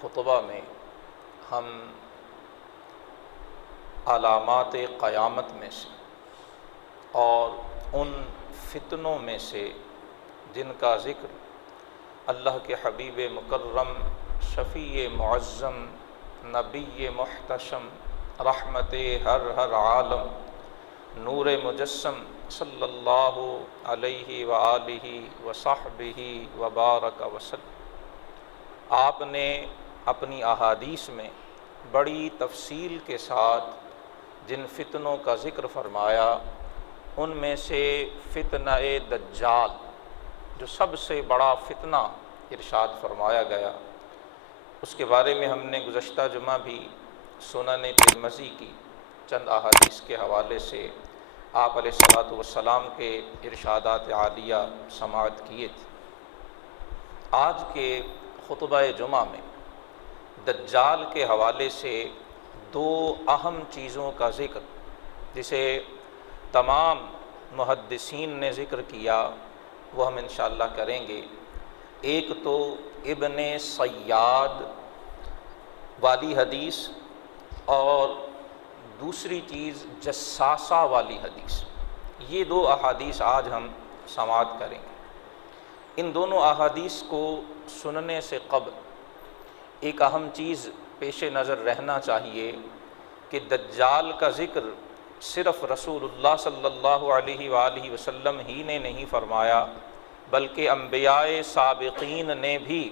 خطبہ میں ہم علامات قیامت میں سے اور ان فتنوں میں سے جن کا ذکر اللہ کے حبیب مکرم، شفیع معظم، نبی محتشم، رحمت ہر عالم، نور مجسم صلی اللہ علیہ وآلہ وصحبہ وبارک وسلم، آپ نے اپنی احادیث میں بڑی تفصیل کے ساتھ جن فتنوں کا ذکر فرمایا، ان میں سے فتنہ دجال جو سب سے بڑا فتنہ ارشاد فرمایا گیا، اس کے بارے میں ہم نے گزشتہ جمعہ بھی سنن ترمذی کی چند احادیث کے حوالے سے آپ علیہ الصلاۃ والسلام کے ارشادات عالیہ سماعت کیے تھے۔ آج کے خطبہ جمعہ میں دجال کے حوالے سے دو اہم چیزوں کا ذکر، جسے تمام محدثین نے ذکر کیا، وہ ہم انشاءاللہ کریں گے۔ ایک تو ابن صیاد والی حدیث اور دوسری چیز جساسہ والی حدیث، یہ دو احادیث آج ہم سماعت کریں گے۔ ان دونوں احادیث کو سننے سے قبل ایک اہم چیز پیش نظر رہنا چاہیے کہ دجال کا ذکر صرف رسول اللہ صلی اللہ علیہ وآلہ وسلم ہی نے نہیں فرمایا، بلکہ انبیاء سابقین نے بھی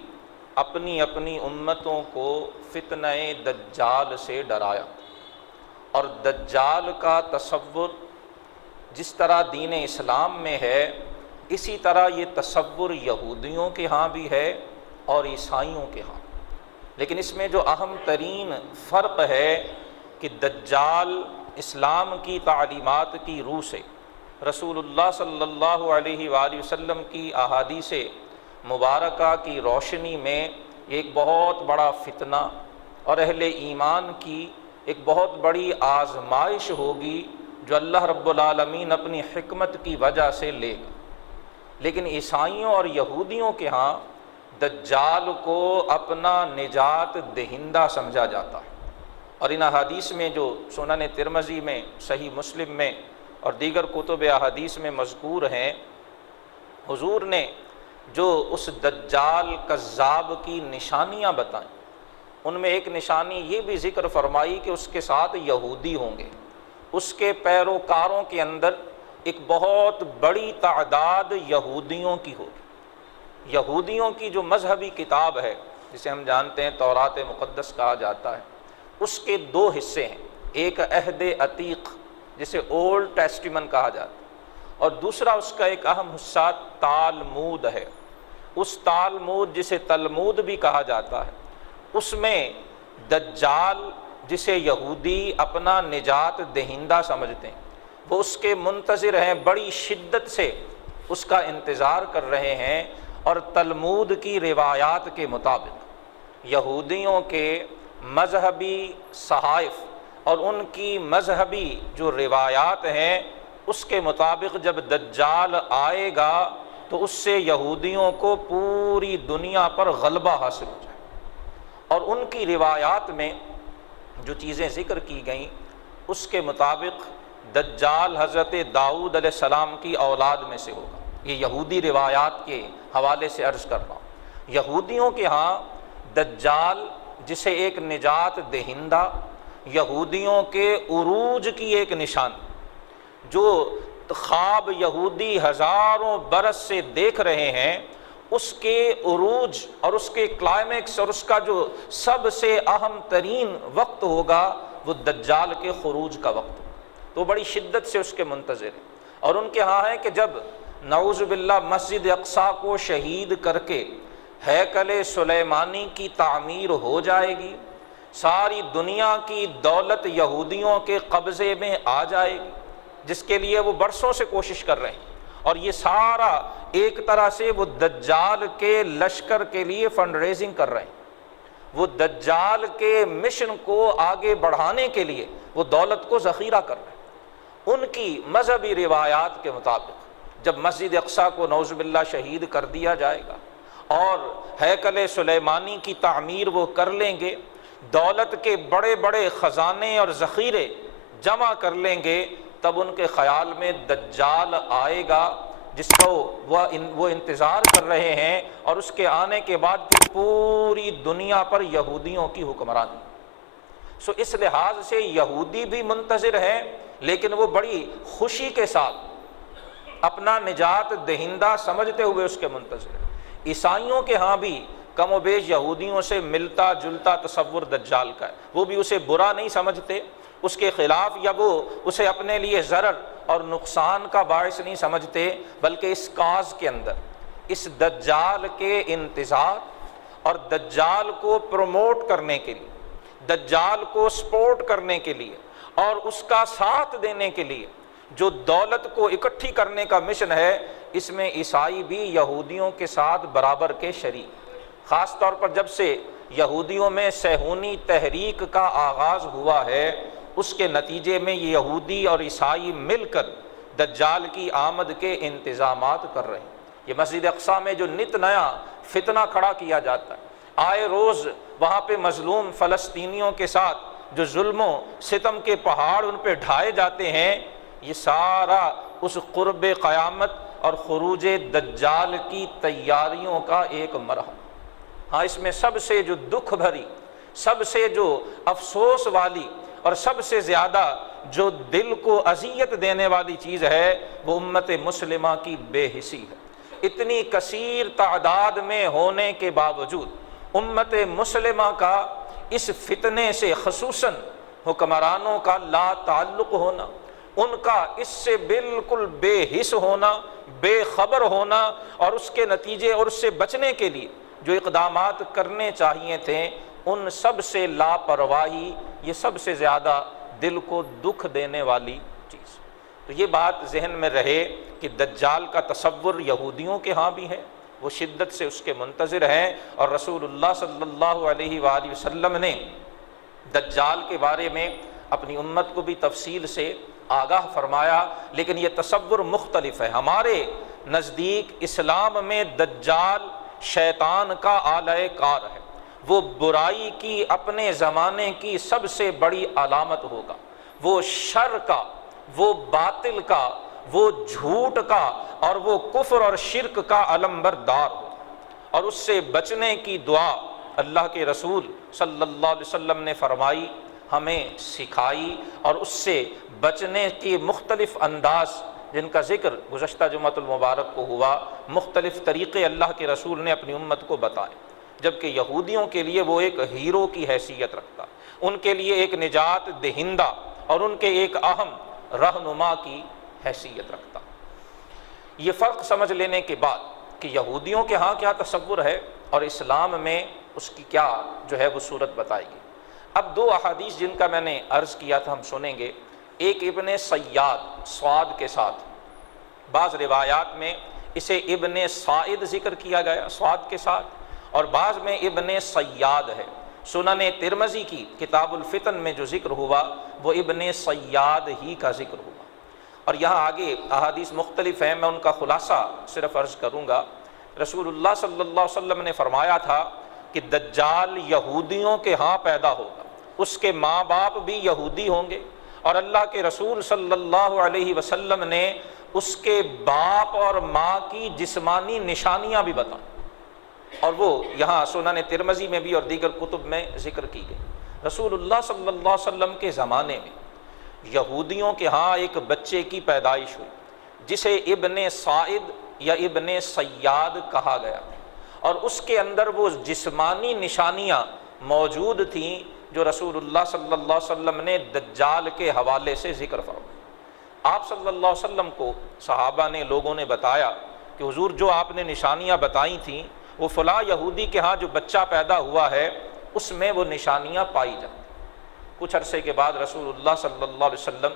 اپنی اپنی امتوں کو فتنہ دجال سے ڈرایا۔ اور دجال کا تصور جس طرح دین اسلام میں ہے، اسی طرح یہ تصور یہودیوں کے ہاں بھی ہے اور عیسائیوں کے ہاں، لیکن اس میں جو اہم ترین فرق ہے کہ دجال اسلام کی تعلیمات کی روح سے، رسول اللہ صلی اللہ علیہ وآلہ وسلم کی احادیث مبارکہ کی روشنی میں ایک بہت بڑا فتنہ اور اہل ایمان کی ایک بہت بڑی آزمائش ہوگی جو اللہ رب العالمین اپنی حکمت کی وجہ سے لے گا۔ لیکن عیسائیوں اور یہودیوں کے ہاں دجال کو اپنا نجات دہندہ سمجھا جاتا ہے، اور ان احادیث میں جو سنن ترمذی میں، صحیح مسلم میں اور دیگر کتب احادیث میں مذکور ہیں، حضور نے جو اس دجال کذاب کی نشانیاں بتائیں، ان میں ایک نشانی یہ بھی ذکر فرمائی کہ اس کے ساتھ یہودی ہوں گے، اس کے پیروکاروں کے اندر ایک بہت بڑی تعداد یہودیوں کی ہوگی۔ یہودیوں کی جو مذہبی کتاب ہے، جسے ہم جانتے ہیں تورات مقدس کہا جاتا ہے، اس کے دو حصے ہیں، ایک عہد عتیق جسے اولڈ ٹیسٹیمن کہا جاتا ہے، اور دوسرا اس کا ایک اہم حصہ تالمود ہے۔ اس تالمود جسے تلمود بھی کہا جاتا ہے، اس میں دجال جسے یہودی اپنا نجات دہندہ سمجھتے ہیں، وہ اس کے منتظر ہیں، بڑی شدت سے اس کا انتظار کر رہے ہیں۔ اور تلمود کی روایات کے مطابق یہودیوں کے مذہبی صحائف اور ان کی مذہبی جو روایات ہیں، اس کے مطابق جب دجال آئے گا تو اس سے یہودیوں کو پوری دنیا پر غلبہ حاصل ہو جائے۔ اور ان کی روایات میں جو چیزیں ذکر کی گئیں، اس کے مطابق دجال حضرت داؤد علیہ السلام کی اولاد میں سے ہوگا۔ یہ یہودی روایات کے حوالے سے عرض کر رہا ہوں۔ یہودیوں کے ہاں دجال جسے ایک نجات دہندہ، یہودیوں کے عروج کی ایک نشان، جو خواب یہودی ہزاروں برس سے دیکھ رہے ہیں، اس کے عروج اور اس کے کلائمیکس اور اس کا جو سب سے اہم ترین وقت ہوگا، وہ دجال کے خروج کا وقت ہوگا۔ تو بڑی شدت سے اس کے منتظر ہیں، اور ان کے ہاں ہے کہ جب نعوذ باللہ مسجد اقصیٰ کو شہید کر کے ہیکل سلیمانی کی تعمیر ہو جائے گی، ساری دنیا کی دولت یہودیوں کے قبضے میں آ جائے گی، جس کے لیے وہ برسوں سے کوشش کر رہے ہیں، اور یہ سارا ایک طرح سے وہ دجال کے لشکر کے لیے فنڈ ریزنگ کر رہے ہیں، وہ دجال کے مشن کو آگے بڑھانے کے لیے وہ دولت کو ذخیرہ کر رہے ہیں۔ ان کی مذہبی روایات کے مطابق جب مسجد اقصیٰ کو نعوذ باللہ شہید کر دیا جائے گا اور ہیکل سلیمانی کی تعمیر وہ کر لیں گے، دولت کے بڑے بڑے خزانے اور ذخیرے جمع کر لیں گے، تب ان کے خیال میں دجال آئے گا جس کو وہ انتظار کر رہے ہیں، اور اس کے آنے کے بعد پھر پوری دنیا پر یہودیوں کی حکمرانی۔ سو اس لحاظ سے یہودی بھی منتظر ہیں، لیکن وہ بڑی خوشی کے ساتھ اپنا نجات دہندہ سمجھتے ہوئے اس کے منتظر ہیں۔ عیسائیوں کے ہاں بھی کم و بیش یہودیوں سے ملتا جلتا تصور دجال کا ہے، وہ بھی اسے برا نہیں سمجھتے، اس کے خلاف یا وہ اسے اپنے لیے ضرر اور نقصان کا باعث نہیں سمجھتے، بلکہ اس کاز کے اندر اس دجال کے انتظار اور دجال کو پروموٹ کرنے کے لیے، دجال کو سپورٹ کرنے کے لیے اور اس کا ساتھ دینے کے لیے جو دولت کو اکٹھی کرنے کا مشن ہے، اس میں عیسائی بھی یہودیوں کے ساتھ برابر کے شریک۔ خاص طور پر جب سے یہودیوں میں صہیونی تحریک کا آغاز ہوا ہے، اس کے نتیجے میں یہودی اور عیسائی مل کر دجال کی آمد کے انتظامات کر رہے ہیں۔ یہ مسجد اقصیٰ میں جو نت نیا فتنہ کھڑا کیا جاتا ہے، آئے روز وہاں پہ مظلوم فلسطینیوں کے ساتھ جو ظلم و ستم کے پہاڑ ان پہ ڈھائے جاتے ہیں، یہ سارا اس قرب قیامت اور خروج دجال کی تیاریوں کا ایک مرحلہ۔ ہاں، اس میں سب سے جو دکھ بھری، سب سے جو افسوس والی اور سب سے زیادہ جو دل کو اذیت دینے والی چیز ہے، وہ امت مسلمہ کی بے حسی ہے۔ اتنی کثیر تعداد میں ہونے کے باوجود امت مسلمہ کا اس فتنے سے، خصوصاً حکمرانوں کا لا تعلق ہونا، ان کا اس سے بالکل بے حس ہونا، بے خبر ہونا، اور اس کے نتیجے اور اس سے بچنے کے لیے جو اقدامات کرنے چاہیے تھے، ان سب سے لاپرواہی، یہ سب سے زیادہ دل کو دکھ دینے والی چیز۔ تو یہ بات ذہن میں رہے کہ دجال کا تصور یہودیوں کے ہاں بھی ہے، وہ شدت سے اس کے منتظر ہیں، اور رسول اللہ صلی اللہ علیہ وآلہ وسلم نے دجال کے بارے میں اپنی امت کو بھی تفصیل سے آگاہ فرمایا، لیکن یہ تصور مختلف ہے۔ ہمارے نزدیک اسلام میں دجال شیطان کا آلہ کار ہے، وہ برائی کی اپنے زمانے کی سب سے بڑی علامت ہوگا، وہ شر کا، وہ باطل کا، وہ جھوٹ کا اور وہ کفر اور شرک کا علمبردار ہو، اور اس سے بچنے کی دعا اللہ کے رسول صلی اللہ علیہ وسلم نے فرمائی، ہمیں سکھائی، اور اس سے بچنے کے مختلف انداز جن کا ذکر گزشتہ جمعۃ المبارک کو ہوا، مختلف طریقے اللہ کے رسول نے اپنی امت کو بتائے، جبکہ یہودیوں کے لیے وہ ایک ہیرو کی حیثیت رکھتا، ان کے لیے ایک نجات دہندہ اور ان کے ایک اہم رہنما کی حیثیت رکھتا۔ یہ فرق سمجھ لینے کے بعد کہ یہودیوں کے ہاں کیا تصور ہے اور اسلام میں اس کی کیا جو ہے وہ صورت بتائی گئی۔ اب دو احادیث جن کا میں نے عرض کیا تھا ہم سنیں گے، ایک ابن صیاد صاد کے ساتھ، بعض روایات میں اسے ابن صائد ذکر کیا گیا صاد کے ساتھ، اور بعض میں ابن صیاد ہے۔ سنن ترمذی کی کتاب الفتن میں جو ذکر ہوا وہ ابن صیاد ہی کا ذکر ہوا، اور یہاں آگے احادیث مختلف ہیں، میں ان کا خلاصہ صرف عرض کروں گا۔ رسول اللہ صلی اللہ علیہ وسلم نے فرمایا تھا کہ دجال یہودیوں کے ہاں پیدا ہوگا، اس کے ماں باپ بھی یہودی ہوں گے، اور اللہ کے رسول صلی اللہ علیہ وسلم نے اس کے باپ اور ماں کی جسمانی نشانیاں بھی بتائیں، اور وہ یہاں سنن ترمذی میں بھی اور دیگر کتب میں ذکر کی گئی۔ رسول اللہ صلی اللہ علیہ وسلم کے زمانے میں یہودیوں کے ہاں ایک بچے کی پیدائش ہوئی جسے ابن صائد یا ابن صیاد کہا گیا، اور اس کے اندر وہ جسمانی نشانیاں موجود تھیں جو رسول اللہ صلی اللہ علیہ وسلم نے دجال کے حوالے سے ذکر فرمایا۔ آپ صلی اللہ علیہ وسلم کو صحابہ نے، لوگوں نے بتایا کہ حضور جو آپ نے نشانیاں بتائی تھیں وہ فلاں یہودی کے ہاں جو بچہ پیدا ہوا ہے اس میں وہ نشانیاں پائی جاتی۔ کچھ عرصے کے بعد رسول اللہ صلی اللہ علیہ وسلم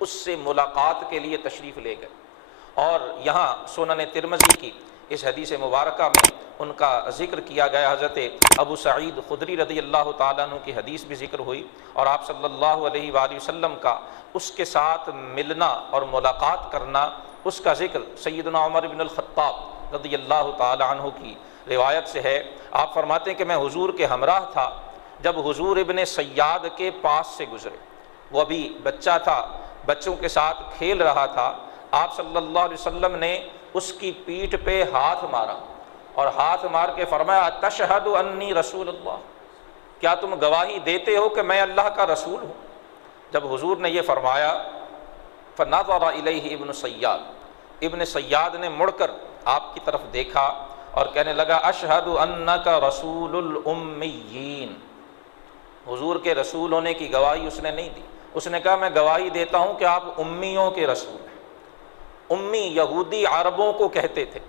اس سے ملاقات کے لیے تشریف لے گئے، اور یہاں سنن ترمذی کی اس حدیث مبارکہ میں ان کا ذکر کیا گیا، حضرت ابو سعید خدری رضی اللہ تعالیٰ عنہ کی حدیث بھی ذکر ہوئی، اور آپ صلی اللہ علیہ وآلہ وسلم کا اس کے ساتھ ملنا اور ملاقات کرنا، اس کا ذکر سیدنا عمر بن الخطاب رضی اللہ تعالی عنہ کی روایت سے ہے، آپ فرماتے ہیں کہ میں حضور کے ہمراہ تھا جب حضور ابن صیاد کے پاس سے گزرے، وہ ابھی بچہ تھا، بچوں کے ساتھ کھیل رہا تھا، آپ صلی اللہ علیہ وسلم نے اس کی پیٹھ پہ ہاتھ مارا اور ہاتھ مار کے فرمایا تشہد انی رسول اللہ، کیا تم گواہی دیتے ہو کہ میں اللہ کا رسول ہوں؟ جب حضور نے یہ فرمایا فنظر الیہ ابن صیاد، ابن صیاد نے مڑ کر آپ کی طرف دیکھا اور کہنے لگا اشہد انک رسول الامیین، حضور کے رسول ہونے کی گواہی اس نے نہیں دی، اس نے کہا میں گواہی دیتا ہوں کہ آپ امیوں کے رسول ہیں۔ امی یہودی عربوں کو کہتے تھے،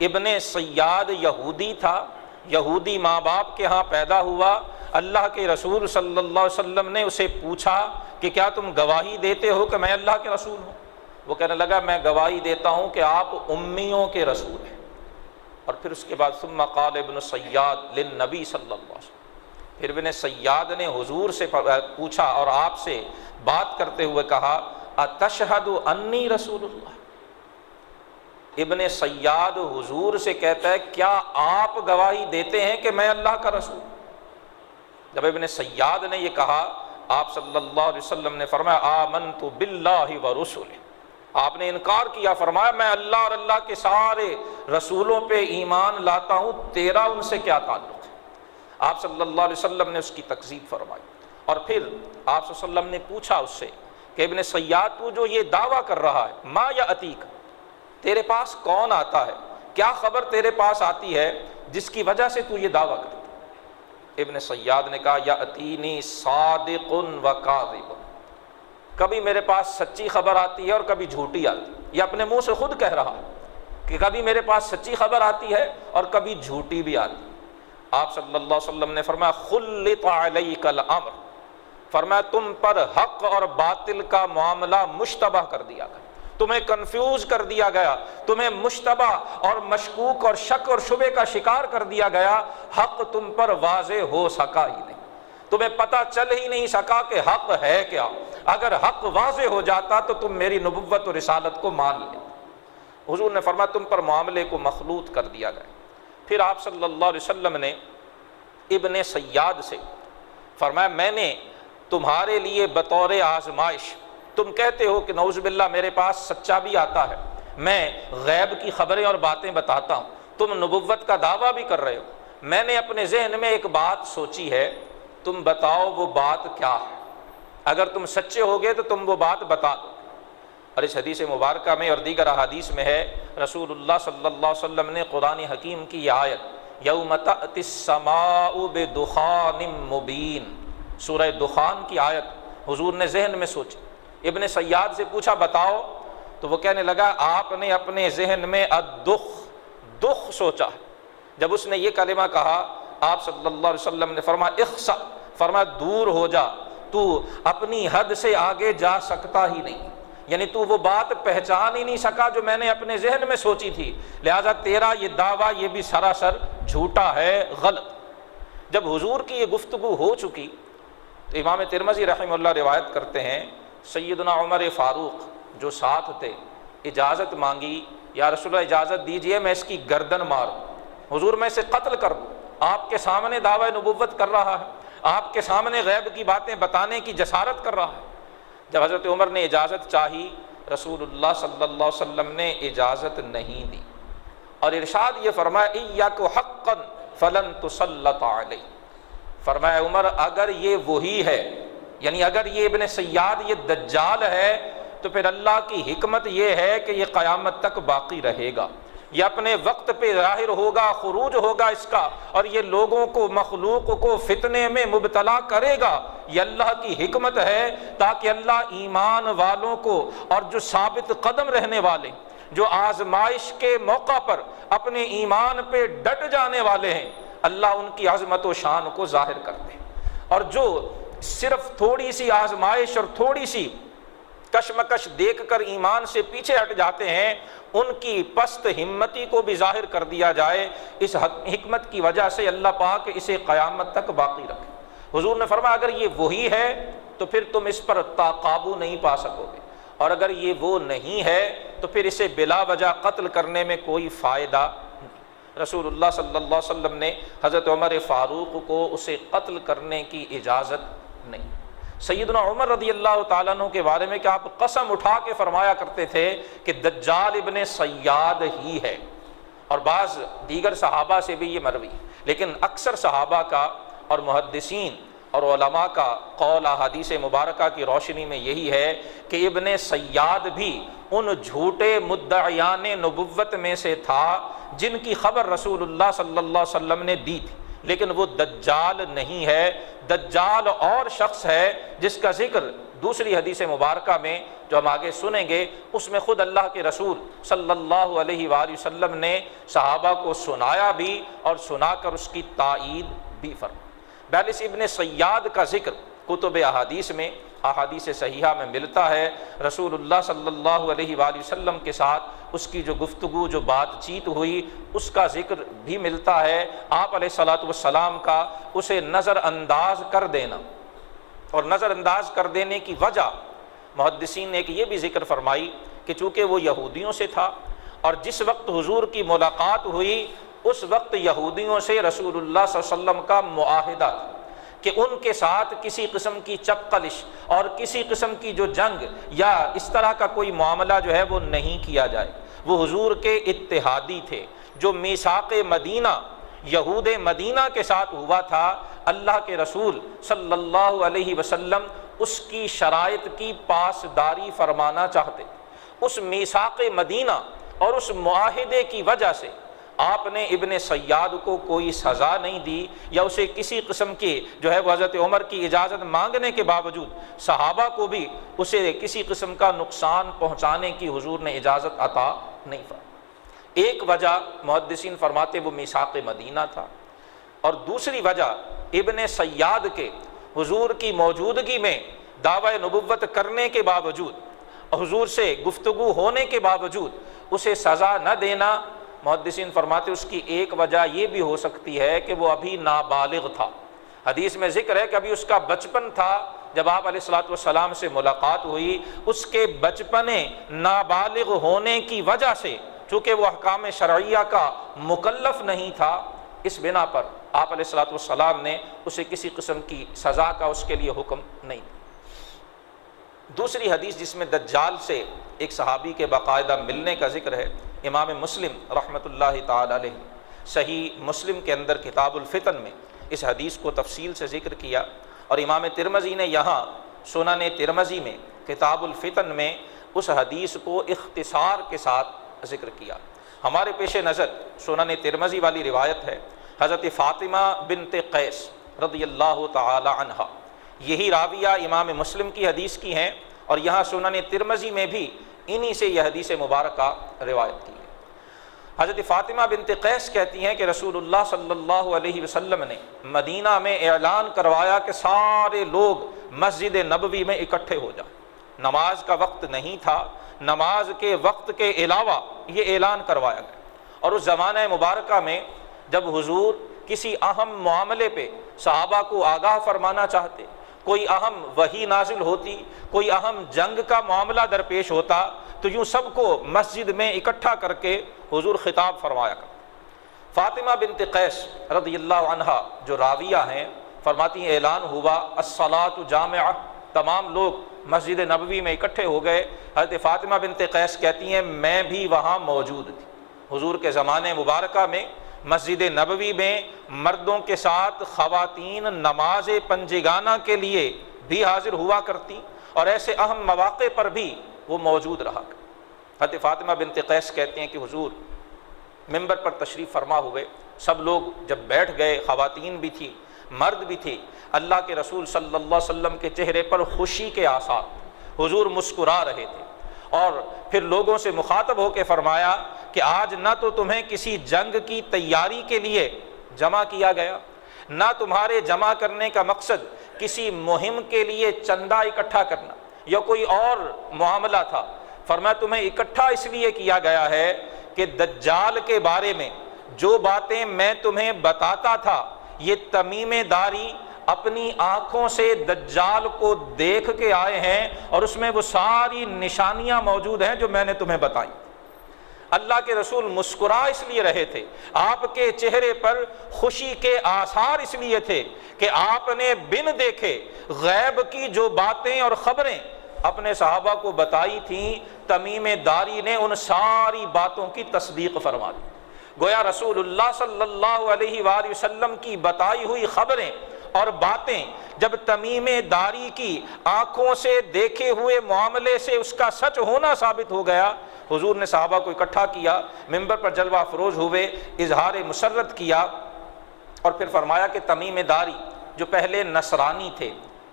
ابن صیاد یہودی تھا، یہودی ماں باپ کے ہاں پیدا ہوا، اللہ کے رسول صلی اللہ علیہ وسلم نے اسے پوچھا کہ کیا تم گواہی دیتے ہو کہ میں اللہ کے رسول ہوں؟ وہ کہنے لگا میں گواہی دیتا ہوں کہ آپ امیوں کے رسول ہیں۔ اور پھر اس کے بعد ثم قال ابن صیاد للنبی صلی اللہ علیہ وسلم، پھر ابن صیاد نے حضور سے پوچھا اور آپ سے بات کرتے ہوئے کہا اتشہد انی رسول اللہ، ابن صیاد حضور سے کہتا ہے کیا آپ گواہی دیتے ہیں کہ میں اللہ کا رسول؟ جب ابن صیاد نے یہ کہا، آپ صلی اللہ علیہ وسلم نے فرمایا آمنت باللہ ورسلہ، آپ نے انکار کیا، فرمایا میں اللہ اور اللہ کے سارے رسولوں پہ ایمان لاتا ہوں، تیرا ان سے کیا تعلق ہے؟ آپ صلی اللہ علیہ وسلم نے اس کی تکذیب فرمائی۔ اور پھر آپ صلی اللہ علیہ وسلم نے پوچھا اس سے کہ ابن صیاد تو جو یہ دعویٰ کر رہا ہے ما یأتیک، تیرے پاس کون آتا ہے، کیا خبر تیرے پاس آتی ہے جس کی وجہ سے تو یہ دعویٰ کرتا؟ ابن صیاد نے کہا یأتینی صادق و کاذب، کبھی میرے پاس سچی خبر آتی ہے اور کبھی جھوٹی آتی ہے، یہ اپنے منہ سے خود کہہ رہا ہے کہ کبھی میرے پاس سچی خبر آتی ہے اور کبھی جھوٹی بھی آتی ہے۔ آپ صلی اللہ علیہ وسلم نے فرمایا خلط علیک الامر، فرمایا تم پر حق اور باطل کا معاملہ مشتبہ کر دیا گیا، تمہیں کنفیوز کر دیا گیا، تمہیں مشتبہ اور مشکوک اور شک اور شبہ کا شکار کر دیا گیا، حق تم پر واضح ہو سکا ہی نہیں، تمہیں پتہ چل ہی نہیں سکا کہ حق ہے کیا، اگر حق واضح ہو جاتا تو تم میری نبوت و رسالت کو مان لیتے۔ حضور نے فرمایا تم پر معاملے کو مخلوط کر دیا گیا۔ پھر آپ صلی اللہ علیہ وسلم نے ابن صیاد سے فرمایا میں نے تمہارے لیے بطور آزمائش، تم کہتے ہو کہ نعوذ باللہ میرے پاس سچا بھی آتا ہے، میں غیب کی خبریں اور باتیں بتاتا ہوں، تم نبوت کا دعویٰ بھی کر رہے ہو، میں نے اپنے ذہن میں ایک بات سوچی ہے، تم بتاؤ وہ بات کیا ہے، اگر تم سچے ہوگے تو تم وہ بات بتا دو۔ اور اس حدیث مبارکہ میں اور دیگر احادیث میں ہے رسول اللہ صلی اللہ علیہ وسلم نے قرآن حکیم کی یہ آیت یوم تأتی السماء بدخان مبین، سورہ دخان کی آیت حضور نے ذہن میں سوچی، ابن صیاد سے پوچھا بتاؤ، تو وہ کہنے لگا آپ نے اپنے ذہن میں دخ سوچا۔ جب اس نے یہ کلمہ کہا آپ صلی اللہ علیہ وسلم نے فرمایا اخسا، فرمایا دور ہو جا، تو اپنی حد سے آگے جا سکتا ہی نہیں، یعنی تو وہ بات پہچان ہی نہیں سکا جو میں نے اپنے ذہن میں سوچی تھی، لہٰذا تیرا یہ دعویٰ یہ بھی سراسر جھوٹا ہے، غلط۔ جب حضور کی یہ گفتگو ہو چکی تو امام ترمذی رحمہ اللہ روایت کرتے ہیں سیدنا عمر فاروق جو ساتھ تھے اجازت مانگی، یا رسول اللہ اجازت دیجئے میں اس کی گردن ماروں، حضور میں اسے قتل کر دوں، آپ کے سامنے دعوی نبوت کر رہا ہے، آپ کے سامنے غیب کی باتیں بتانے کی جسارت کر رہا ہے۔ جب حضرت عمر نے اجازت چاہی رسول اللہ صلی اللہ علیہ وسلم نے اجازت نہیں دی اور ارشاد یہ فرمایا ایاک حقا فلن تسلط علیہ، فرمایا عمر اگر یہ وہی ہے، یعنی اگر یہ ابن صیاد یہ دجال ہے تو پھر اللہ کی حکمت یہ ہے کہ یہ قیامت تک باقی رہے گا، یہ اپنے وقت پہ ظاہر ہوگا، خروج ہوگا اس کا، اور یہ لوگوں کو مخلوق کو فتنے میں مبتلا کرے گا، یہ اللہ کی حکمت ہے تاکہ اللہ ایمان والوں کو اور جو ثابت قدم رہنے والے، جو آزمائش کے موقع پر اپنے ایمان پہ ڈٹ جانے والے ہیں، اللہ ان کی عظمت و شان کو ظاہر کرتے ہیں، اور جو صرف تھوڑی سی آزمائش اور تھوڑی سی کشمکش دیکھ کر ایمان سے پیچھے ہٹ جاتے ہیں، ان کی پست ہمتی کو بھی ظاہر کر دیا جائے۔ اس حکمت کی وجہ سے اللہ پاک اسے قیامت تک باقی رکھے۔ حضور نے فرمایا اگر یہ وہی ہے تو پھر تم اس پر قابو نہیں پا سکو گے، اور اگر یہ وہ نہیں ہے تو پھر اسے بلا وجہ قتل کرنے میں کوئی فائدہ نہیں۔ رسول اللہ صلی اللہ علیہ وسلم نے حضرت عمر فاروق کو اسے قتل کرنے کی اجازت نہیں۔ سیدنا عمر رضی اللہ تعالیٰ عنہ کے بارے میں کہ آپ قسم اٹھا کے فرمایا کرتے تھے کہ دجال ابن صیاد ہی ہے، اور بعض دیگر صحابہ سے بھی یہ مروی، لیکن اکثر صحابہ کا اور محدثین اور علماء کا قول احادیث مبارکہ کی روشنی میں یہی ہے کہ ابن صیاد بھی ان جھوٹے مدعیان نبوت میں سے تھا جن کی خبر رسول اللہ صلی اللہ علیہ وسلم نے دی تھی، لیکن وہ دجال نہیں ہے۔ دجال اور شخص ہے جس کا ذکر دوسری حدیث مبارکہ میں جو ہم آگے سنیں گے، اس میں خود اللہ کے رسول صلی اللہ علیہ وآلہ وسلم نے صحابہ کو سنایا بھی اور سنا کر اس کی تائید بھی فرمائی۔ بیلس ابن صیاد کا ذکر کتب احادیث میں، احادیث صحیحہ میں ملتا ہے۔ رسول اللہ صلی اللہ علیہ وآلہ وسلم کے ساتھ اس کی جو گفتگو، جو بات چیت ہوئی، اس کا ذکر بھی ملتا ہے۔ آپ علیہ الصلوۃ والسلام کا اسے نظر انداز کر دینا، اور نظر انداز کر دینے کی وجہ محدثین نے ایک یہ بھی ذکر فرمائی کہ چونکہ وہ یہودیوں سے تھا، اور جس وقت حضور کی ملاقات ہوئی اس وقت یہودیوں سے رسول اللہ صلی اللہ علیہ وسلم کا معاہدہ تھا کہ ان کے ساتھ کسی قسم کی چپقلش اور کسی قسم کی جو جنگ یا اس طرح کا کوئی معاملہ جو ہے وہ نہیں کیا جائے۔ وہ حضور کے اتحادی تھے۔ جو میثاق مدینہ یہود مدینہ کے ساتھ ہوا تھا، اللہ کے رسول صلی اللہ علیہ وسلم اس کی شرائط کی پاسداری فرمانا چاہتے تھے۔ اس میثاق مدینہ اور اس معاہدے کی وجہ سے آپ نے ابن صیاد کو کوئی سزا نہیں دی، یا اسے کسی قسم کی جو ہے وہ حضرت عمر کی اجازت مانگنے کے باوجود صحابہ کو بھی اسے کسی قسم کا نقصان پہنچانے کی حضور نے اجازت عطا نہیں فرمائی۔ ایک وجہ محدثین فرماتے وہ میثاق مدینہ تھا، اور دوسری وجہ ابن صیاد کے حضور کی موجودگی میں دعوی نبوت کرنے کے باوجود، حضور سے گفتگو ہونے کے باوجود اسے سزا نہ دینا، محدثین فرماتے اس کی ایک وجہ یہ بھی ہو سکتی ہے کہ وہ ابھی نابالغ تھا۔ حدیث میں ذکر ہے کہ ابھی اس کا بچپن تھا جب آپ علیہ الصلوۃ والسلام سے ملاقات ہوئی۔ اس کے بچپن نابالغ ہونے کی وجہ سے چونکہ وہ احکام شرعیہ کا مکلف نہیں تھا، اس بنا پر آپ علیہ الصلوۃ والسلام نے اسے کسی قسم کی سزا کا اس کے لیے حکم نہیں دیا۔ دوسری حدیث جس میں دجال سے ایک صحابی کے باقاعدہ ملنے کا ذکر ہے، امام مسلم رحمۃ اللہ تعالی علیہ صحیح مسلم کے اندر کتاب الفتن میں اس حدیث کو تفصیل سے ذکر کیا، اور امام ترمذی نے یہاں سنن ترمذی میں کتاب الفتن میں اس حدیث کو اختصار کے ساتھ ذکر کیا۔ ہمارے پیش نظر سنن ترمذی والی روایت ہے، حضرت فاطمہ بنت قیس رضی اللہ تعالی عنہا، یہی راویہ امام مسلم کی حدیث کی ہیں، اور یہاں سنن ترمذی میں بھی انہی سے یہ حدیث مبارکہ روایت کی ہے۔ حضرت فاطمہ بنت قیس کہتی ہیں کہ رسول اللہ صلی اللہ علیہ وسلم نے مدینہ میں اعلان کروایا کہ سارے لوگ مسجد نبوی میں اکٹھے ہو جائیں۔ نماز کا وقت نہیں تھا، نماز کے وقت کے علاوہ یہ اعلان کروایا گیا، اور اس زمانہ مبارکہ میں جب حضور کسی اہم معاملے پہ صحابہ کو آگاہ فرمانا چاہتے، کوئی اہم وحی نازل ہوتی، کوئی اہم جنگ کا معاملہ درپیش ہوتا، تو یوں سب کو مسجد میں اکٹھا کر کے حضور خطاب فرمایا کرتے۔ فاطمہ بنت قیس رضی اللہ عنہا جو راویہ ہیں فرماتی ہیں اعلان ہوا الصلاۃ جامعہ، تمام لوگ مسجد نبوی میں اکٹھے ہو گئے۔ حضرت فاطمہ بنت قیس کہتی ہیں میں بھی وہاں موجود تھی۔ حضور کے زمانے مبارکہ میں مسجد نبوی میں مردوں کے ساتھ خواتین نماز پنجگانہ کے لیے بھی حاضر ہوا کرتی، اور ایسے اہم مواقع پر بھی وہ موجود رہا۔ حضرت فاطمہ بنت قیس کہتے ہیں کہ حضور منبر پر تشریف فرما ہوئے، سب لوگ جب بیٹھ گئے، خواتین بھی تھی، مرد بھی تھی، اللہ کے رسول صلی اللہ علیہ وسلم کے چہرے پر خوشی کے آثار، حضور مسکرا رہے تھے، اور پھر لوگوں سے مخاطب ہو کے فرمایا کہ آج نہ تو تمہیں کسی جنگ کی تیاری کے لیے جمع کیا گیا، نہ تمہارے جمع کرنے کا مقصد کسی مہم کے لیے چندہ اکٹھا کرنا یا کوئی اور معاملہ تھا، فرمایا تمہیں اکٹھا اس لیے کیا گیا ہے کہ دجال کے بارے میں جو باتیں میں تمہیں بتاتا تھا، یہ تمیم داری اپنی آنکھوں سے دجال کو دیکھ کے آئے ہیں اور اس میں وہ ساری نشانیاں موجود ہیں جو میں نے تمہیں بتائی۔ اللہ کے رسول مسکرا اس لیے رہے تھے، آپ کے چہرے پر خوشی کے آثار اس لیے تھے کہ آپ نے بن دیکھے غیب کی جو باتیں اور خبریں اپنے صحابہ کو بتائی تھیں، تمیم داری نے ان ساری باتوں کی تصدیق فرما دی۔ گویا رسول اللہ صلی اللہ علیہ وآلہ وسلم کی بتائی ہوئی خبریں اور باتیں جب تمیم داری کی آنکھوں سے دیکھے ہوئے معاملے سے اس کا سچ ہونا ثابت ہو گیا، حضور نے صحابہ کو اکٹھا کیا، ممبر پر جلوہ افروز ہوئے، اظہار مسرت کیا، اور پھر فرمایا کہ تمیم داری جو پہلے نصرانی تھے،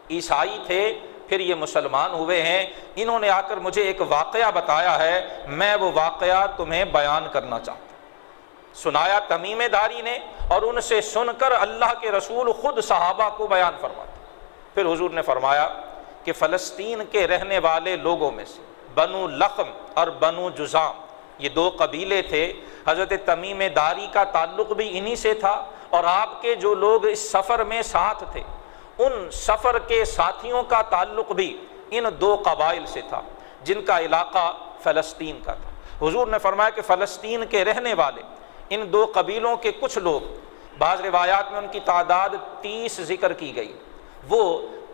عیسائی تھے، پھر یہ مسلمان ہوئے ہیں، انہوں نے آ کر مجھے ایک واقعہ بتایا ہے، میں وہ واقعہ تمہیں بیان کرنا چاہتا ہوں۔ سنایا تمیم داری نے، اور ان سے سن کر اللہ کے رسول خود صحابہ کو بیان فرماتے۔ پھر حضور نے فرمایا کہ فلسطین کے رہنے والے لوگوں میں سے بنو لخم اور بنو جذام، یہ دو قبیلے تھے، حضرت تمیم داری کا تعلق بھی انہی سے تھا، اور آپ کے جو لوگ اس سفر میں ساتھ تھے ان سفر کے ساتھیوں کا تعلق بھی ان دو قبائل سے تھا جن کا علاقہ فلسطین کا تھا۔ حضور نے فرمایا کہ فلسطین کے رہنے والے ان دو قبیلوں کے کچھ لوگ، بعض روایات میں ان کی تعداد 30 ذکر کی گئی، وہ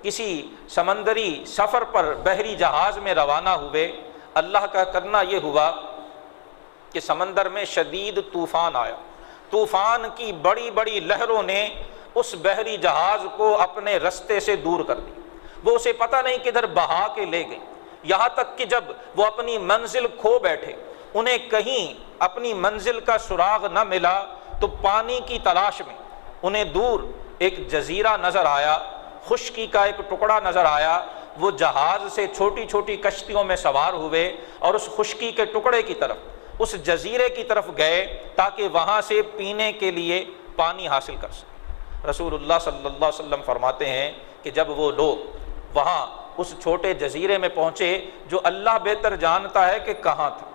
کسی سمندری سفر پر بحری جہاز میں روانہ ہوئے۔ اللہ کا کرنا یہ ہوا کہ سمندر میں شدید طوفان آیا، طوفان کی بڑی بڑی لہروں نے اس بحری جہاز کو اپنے رستے سے دور کر دی، وہ اسے پتہ نہیں کدھر بہا کے لے گئی، یہاں تک کہ جب وہ اپنی منزل کھو بیٹھے، انہیں کہیں اپنی منزل کا سراغ نہ ملا، تو پانی کی تلاش میں انہیں دور ایک جزیرہ نظر آیا، خشکی کا ایک ٹکڑا نظر آیا، وہ جہاز سے چھوٹی چھوٹی کشتیوں میں سوار ہوئے اور اس خشکی کے ٹکڑے کی طرف، اس جزیرے کی طرف گئے تاکہ وہاں سے پینے کے لیے پانی حاصل کر سکیں۔ رسول اللہ صلی اللہ علیہ وسلم فرماتے ہیں کہ جب وہ لوگ وہاں اس چھوٹے جزیرے میں پہنچے جو اللہ بہتر جانتا ہے کہ کہاں تھا،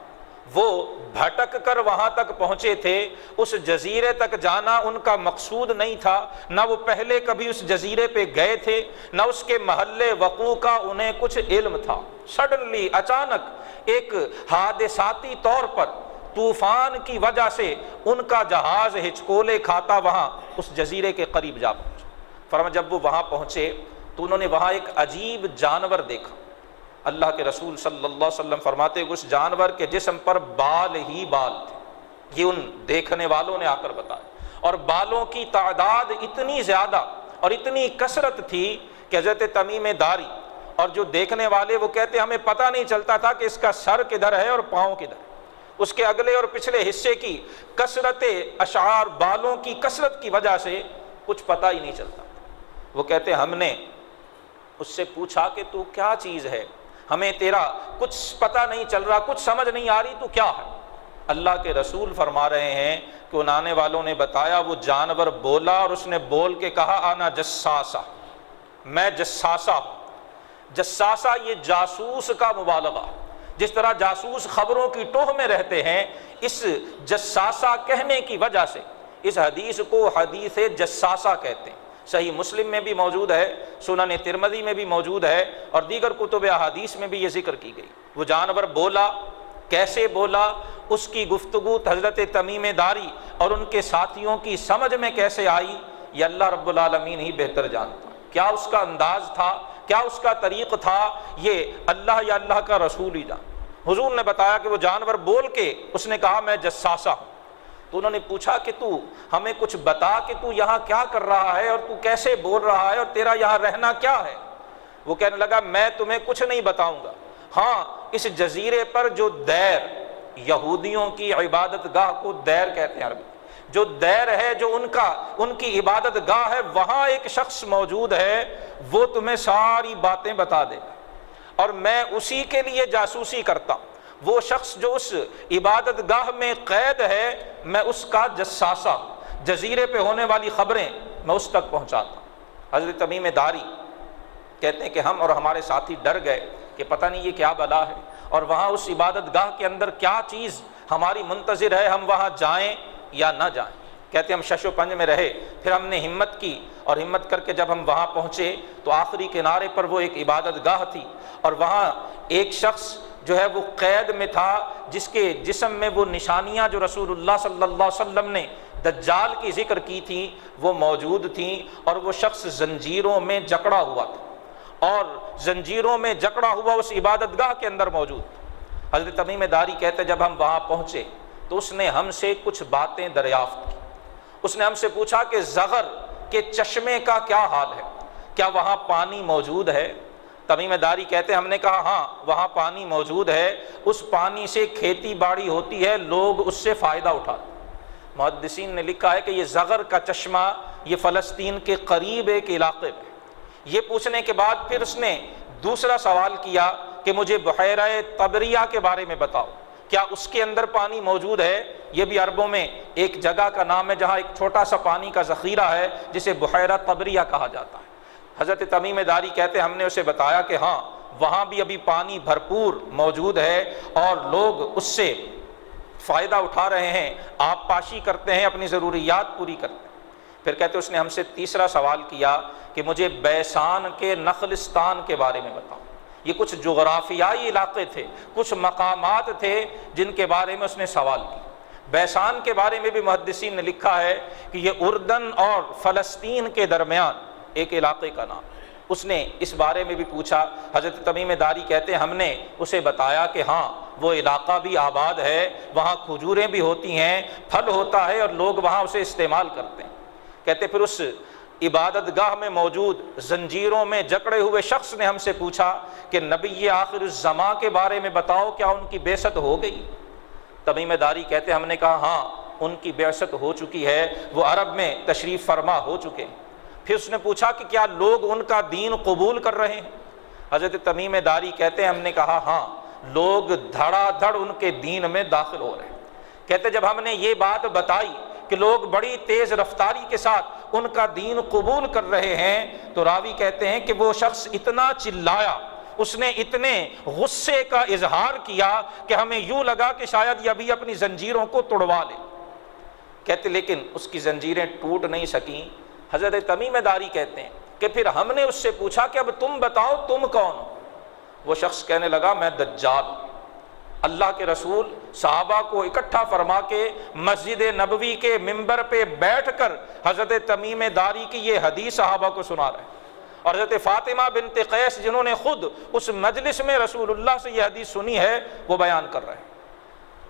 وہ بھٹک کر وہاں تک پہنچے تھے، اس جزیرے تک جانا ان کا مقصود نہیں تھا، نہ وہ پہلے کبھی اس جزیرے پہ گئے تھے، نہ اس کے محلے وقوع کا انہیں کچھ علم تھا۔ سڈنلی اچانک ایک حادثاتی طور پر طوفان کی وجہ سے ان کا جہاز ہچکولے کھاتا وہاں اس جزیرے کے قریب جا پہنچا۔ فرمایا جب وہ وہاں پہنچے تو انہوں نے وہاں ایک عجیب جانور دیکھا۔ اللہ کے رسول صلی اللہ علیہ وسلم فرماتے ہیں اس جانور کے جسم پر بال ہی بال تھے، یہ ان دیکھنے والوں نے آ کر بتایا، اور بالوں کی تعداد اتنی زیادہ اور اتنی کثرت تھی کہ حضرت تمیم داری اور جو دیکھنے والے وہ کہتے ہمیں پتہ نہیں چلتا تھا کہ اس کا سر کدھر ہے اور پاؤں کدھر ہے، اس کے اگلے اور پچھلے حصے کی کثرت اشعار، بالوں کی کثرت کی وجہ سے کچھ پتہ ہی نہیں چلتا۔ وہ کہتے ہم نے اس سے پوچھا کہ تو کیا چیز ہے، ہمیں تیرا کچھ پتہ نہیں چل رہا، کچھ سمجھ نہیں آ رہی، تو کیا ہے؟ اللہ کے رسول فرما رہے ہیں کہ ان آنے والوں نے بتایا وہ جانور بولا اور اس نے بول کے کہا انا جساسہ، میں جساسہ ہوں۔ جساسہ یہ جاسوس کا مبالغہ، جس طرح جاسوس خبروں کی ٹوہ میں رہتے ہیں، اس جساسہ کہنے کی وجہ سے اس حدیث کو حدیث جساسہ کہتے ہیں۔ صحیح مسلم میں بھی موجود ہے، سنن ترمذی میں بھی موجود ہے، اور دیگر کتب احادیث میں بھی یہ ذکر کی گئی۔ وہ جانور بولا، کیسے بولا، اس کی گفتگو حضرت تمیم داری اور ان کے ساتھیوں کی سمجھ میں کیسے آئی، یہ اللہ رب العالمین ہی بہتر جانتا۔ کیا اس کا انداز تھا، کیا اس کا طریق تھا، یہ اللہ یا اللہ کا رسول ہی جان۔ حضور نے بتایا کہ وہ جانور بول کے اس نے کہا میں جساسہ ہوں۔ تو انہوں نے پوچھا کہ تو ہمیں کچھ بتا کہ تو یہاں کیا کر رہا ہے اور تو کیسے بول رہا ہے اور تیرا یہاں رہنا کیا ہے؟ وہ کہنے لگا میں تمہیں کچھ نہیں بتاؤں گا، ہاں اس جزیرے پر جو دیر، یہودیوں کی عبادت گاہ کو دیر کہتے ہیں عربی، جو دیر ہے، جو ان کی عبادت گاہ ہے، وہاں ایک شخص موجود ہے، وہ تمہیں ساری باتیں بتا دے گا، اور میں اسی کے لیے جاسوسی کرتا ہوں۔ وہ شخص جو اس عبادت گاہ میں قید ہے، میں اس کا جساسہ، جزیرے پہ ہونے والی خبریں میں اس تک پہنچاتا ہوں۔ حضرت تمیم داری کہتے ہیں کہ ہم اور ہمارے ساتھی ڈر گئے کہ پتہ نہیں یہ کیا بلا ہے، اور وہاں اس عبادت گاہ کے اندر کیا چیز ہماری منتظر ہے، ہم وہاں جائیں یا نہ جائیں۔ کہتے ہم شش و پنج میں رہے، پھر ہم نے ہمت کی، اور ہمت کر کے جب ہم وہاں پہنچے تو آخری کنارے پر وہ ایک عبادت گاہ تھی، اور وہاں ایک شخص جو ہے وہ قید میں تھا، جس کے جسم میں وہ نشانیاں جو رسول اللہ صلی اللہ علیہ وسلم نے دجال کی ذکر کی تھیں وہ موجود تھیں، اور وہ شخص زنجیروں میں جکڑا ہوا تھا، اور زنجیروں میں جکڑا ہوا اس عبادت گاہ کے اندر موجود تھا۔ حضرت تمیم داری کہتے جب ہم وہاں پہنچے تو اس نے ہم سے کچھ باتیں دریافت کی۔ اس نے ہم سے پوچھا کہ زغر کے چشمے کا کیا حال ہے، کیا وہاں پانی موجود ہے؟ تمیم داری کہتے ہم نے کہا ہاں وہاں پانی موجود ہے، اس پانی سے کھیتی باڑی ہوتی ہے، لوگ اس سے فائدہ اٹھاتے۔ محدثین نے لکھا ہے کہ یہ زغر کا چشمہ یہ فلسطین کے قریب ایک علاقے میں۔ یہ پوچھنے کے بعد پھر اس نے دوسرا سوال کیا کہ مجھے بحیرہ طبریہ کے بارے میں بتاؤ، کیا اس کے اندر پانی موجود ہے؟ یہ بھی عربوں میں ایک جگہ کا نام ہے جہاں ایک چھوٹا سا پانی کا ذخیرہ ہے جسے بحیرہ طبریہ کہا جاتا ہے۔ حضرت تمیم داری کہتے ہم نے اسے بتایا کہ ہاں وہاں بھی ابھی پانی بھرپور موجود ہے اور لوگ اس سے فائدہ اٹھا رہے ہیں، آپ پاشی کرتے ہیں، اپنی ضروریات پوری کرتے ہیں۔ پھر کہتے اس نے ہم سے تیسرا سوال کیا کہ مجھے بیسان کے نخلستان کے بارے میں بتاؤ۔ یہ کچھ جغرافیائی علاقے تھے، کچھ مقامات تھے جن کے بارے میں اس نے سوال کیا۔ بیسان کے بارے میں بھی محدثین نے لکھا ہے کہ یہ اردن اور فلسطین کے درمیان ایک علاقے کا نام۔ اس نے اس بارے میں بھی پوچھا۔ حضرت تمیم داری کہتے ہم نے اسے بتایا کہ ہاں وہ علاقہ بھی آباد ہے، وہاں کھجوریں بھی ہوتی ہیں، پھل ہوتا ہے اور لوگ وہاں اسے استعمال کرتے ہیں۔ کہتے پھر اس عبادت گاہ میں موجود زنجیروں میں جکڑے ہوئے شخص نے ہم سے پوچھا کہ نبی آخر الزماں کے بارے میں بتاؤ، کیا ان کی بعثت ہو گئی؟ تمیم داری کہتے ہم نے کہا ہاں ان کی بعثت ہو چکی ہے، وہ عرب میں تشریف فرما ہو چکے ہیں۔ پھر اس نے پوچھا کہ کیا لوگ ان کا دین قبول کر رہے ہیں؟ حضرت تمیم داری کہتے ہیں ہم نے کہا ہاں لوگ دھڑا دھڑ ان کے دین میں داخل ہو رہے ہیں۔ کہتے جب ہم نے یہ بات بتائی کہ لوگ بڑی تیز رفتاری کے ساتھ ان کا دین قبول کر رہے ہیں تو راوی کہتے ہیں کہ وہ شخص اتنا چلایا، اس نے اتنے غصے کا اظہار کیا کہ ہمیں یوں لگا کہ شاید یہ ابھی اپنی زنجیروں کو توڑوا لے۔ کہتے لیکن اس کی زنجیریں ٹوٹ نہیں سکیں۔ حضرت تمیم داری کہتے ہیں کہ پھر ہم نے اس سے پوچھا کہ اب تم بتاؤ تم کون ہو؟ وہ شخص کہنے لگا میں دجال ہوں۔ اللہ کے رسول صحابہ کو اکٹھا فرما کے مسجد نبوی کے ممبر پہ بیٹھ کر حضرت تمیم داری کی یہ حدیث صحابہ کو سنا رہے ہیں، اور حضرت فاطمہ بنت قیس جنہوں نے خود اس مجلس میں رسول اللہ سے یہ حدیث سنی ہے وہ بیان کر رہے ہیں۔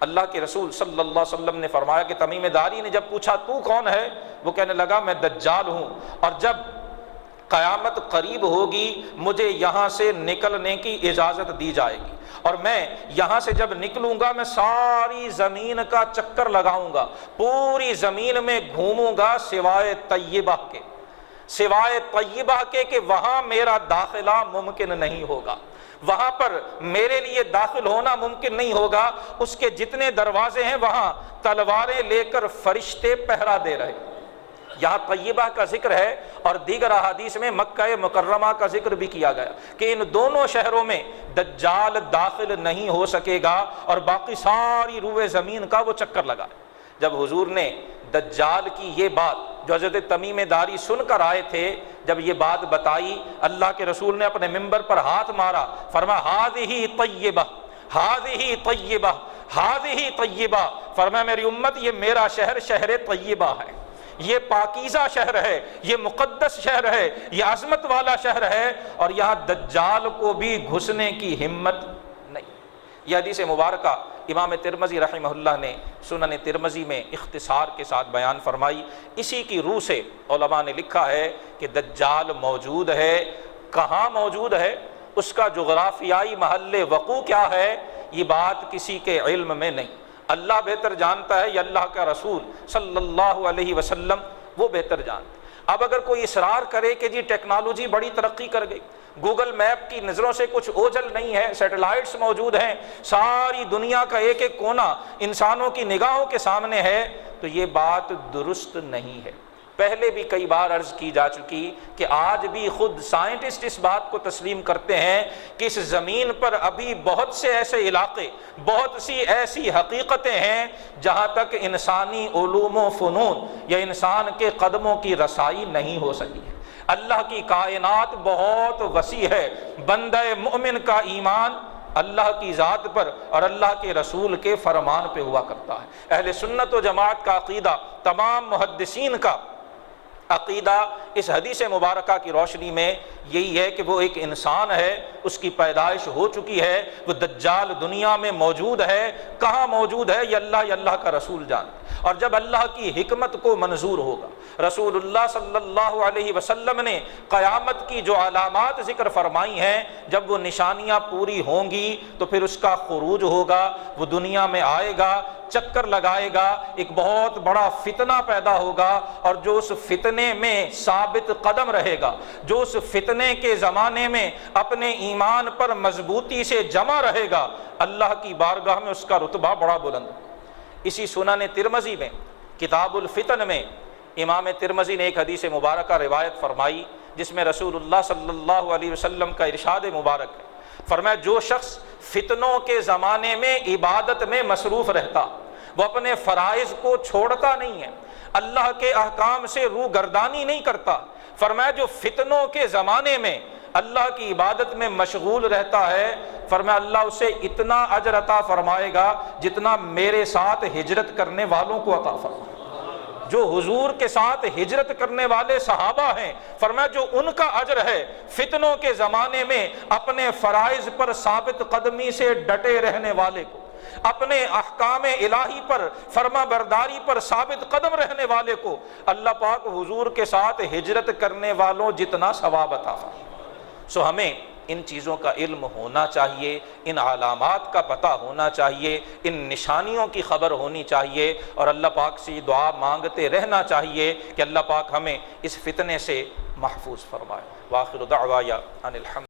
اللہ کے رسول صلی اللہ علیہ وسلم نے فرمایا کہ تمیم داری نے جب پوچھا تو کون ہے، وہ کہنے لگا میں دجال ہوں، اور جب قیامت قریب ہوگی مجھے یہاں سے نکلنے کی اجازت دی جائے گی، اور میں یہاں سے جب نکلوں گا میں ساری زمین کا چکر لگاؤں گا، پوری زمین میں گھوموں گا سوائے طیبہ کے، سوائے طیبہ کے کہ وہاں میرا داخلہ ممکن نہیں ہوگا، وہاں پر میرے لیے داخل ہونا ممکن نہیں ہوگا۔ اس کے جتنے دروازے ہیں وہاں تلواریں لے کر فرشتے پہرا دے رہے۔ یہاں طیبہ کا ذکر ہے اور دیگر احادیث میں مکہ مکرمہ کا ذکر بھی کیا گیا کہ ان دونوں شہروں میں دجال داخل نہیں ہو سکے گا، اور باقی ساری روئے زمین کا وہ چکر لگا۔ جب حضور نے دجال کی یہ بات جو حضرت تمیم داری سن کر آئے تھے جب یہ بات بتائی، اللہ کے رسول نے اپنے ممبر پر ہاتھ مارا، فرمایا ہذہ طیبہ، ہذہ طیبہ، ہذہ طیبہ، فرمایا میری امت یہ میرا شہر شہر طیبہ ہے، یہ پاکیزہ شہر ہے، یہ مقدس شہر ہے، یہ عظمت والا شہر ہے، اور یہاں دجال کو بھی گھسنے کی ہمت نہیں۔ یہ حدیث مبارکہ امام ترمذی رحمہ اللہ نے سنن ترمذی میں اختصار کے ساتھ بیان فرمائی۔ اسی کی روح سے علماء نے لکھا ہے کہ دجال موجود ہے، کہاں موجود ہے، اس کا جغرافیائی محل وقوع کیا ہے، یہ بات کسی کے علم میں نہیں، اللہ بہتر جانتا ہے، یا اللہ کا رسول صلی اللہ علیہ وسلم وہ بہتر جانتا ہے۔ اب اگر کوئی اصرار کرے کہ جی ٹیکنالوجی بڑی ترقی کر گئی، گوگل میپ کی نظروں سے کچھ اوجھل نہیں ہے، سیٹلائٹس موجود ہیں، ساری دنیا کا ایک ایک کونا انسانوں کی نگاہوں کے سامنے ہے، تو یہ بات درست نہیں ہے۔ پہلے بھی کئی بار عرض کی جا چکی کہ آج بھی خود سائنٹسٹ اس بات کو تسلیم کرتے ہیں کہ اس زمین پر ابھی بہت سے ایسے علاقے، بہت سی ایسی حقیقتیں ہیں جہاں تک انسانی علوم و فنون یا انسان کے قدموں کی رسائی نہیں ہو سکی ہے۔ اللہ کی کائنات بہت وسیع ہے، بندہ مومن کا ایمان اللہ کی ذات پر اور اللہ کے رسول کے فرمان پہ ہوا کرتا ہے۔ اہل سنت و جماعت کا عقیدہ، تمام محدثین کا عقیدہ اس حدیث مبارکہ کی روشنی میں یہی ہے کہ وہ ایک انسان ہے، اس کی پیدائش ہو چکی ہے، وہ دجال دنیا میں موجود ہے، کہاں موجود ہے یہ اللہ کا رسول جانتے۔ اور جب اللہ کی حکمت کو منظور ہوگا، رسول اللہ صلی اللہ علیہ وسلم نے قیامت کی جو علامات ذکر فرمائی ہیں، جب وہ نشانیاں پوری ہوں گی تو پھر اس کا خروج ہوگا، وہ دنیا میں آئے گا، چکر لگائے گا، ایک بہت بڑا فتنہ پیدا ہوگا، اور جو اس فتنے میں ثابت قدم رہے گا، جو اس فتنے کے زمانے میں اپنے ایمان پر مضبوطی سے جمع رہے گا، اللہ کی بارگاہ میں اس کا رتبہ بڑا بلند ہے۔ اسی سنن ترمذی میں کتاب الفتن میں امام ترمذی نے ایک حدیث مبارکہ روایت فرمائی جس میں رسول اللہ صلی اللہ علیہ وسلم کا ارشاد مبارک ہے۔ فرمایا جو شخص فتنوں کے زمانے میں عبادت میں مصروف رہتا، وہ اپنے فرائض کو چھوڑتا نہیں ہے، اللہ کے احکام سے روح گردانی نہیں کرتا، فرمایا جو فتنوں کے زمانے میں اللہ کی عبادت میں مشغول رہتا ہے، فرمایا اللہ اسے اتنا اجر عطا فرمائے گا جتنا میرے ساتھ ہجرت کرنے والوں کو عطا فرمائے۔ جو حضور کے ساتھ ہجرت کرنے والے صحابہ ہیں، فرمایا جو ان کا اجر ہے فتنوں کے زمانے میں اپنے فرائض پر ثابت قدمی سے ڈٹے رہنے والے کو، اپنے احکام الہی پر فرما برداری پر ثابت قدم رہنے والے کو اللہ پاک حضور کے ساتھ ہجرت کرنے والوں جتنا ثواب عطا فرمائے۔ سو ہمیں ان چیزوں کا علم ہونا چاہیے، ان علامات کا پتہ ہونا چاہیے، ان نشانیوں کی خبر ہونی چاہیے، اور اللہ پاک سے دعا مانگتے رہنا چاہیے کہ اللہ پاک ہمیں اس فتنے سے محفوظ فرمائے۔ وآخر دعوایا ان الحمد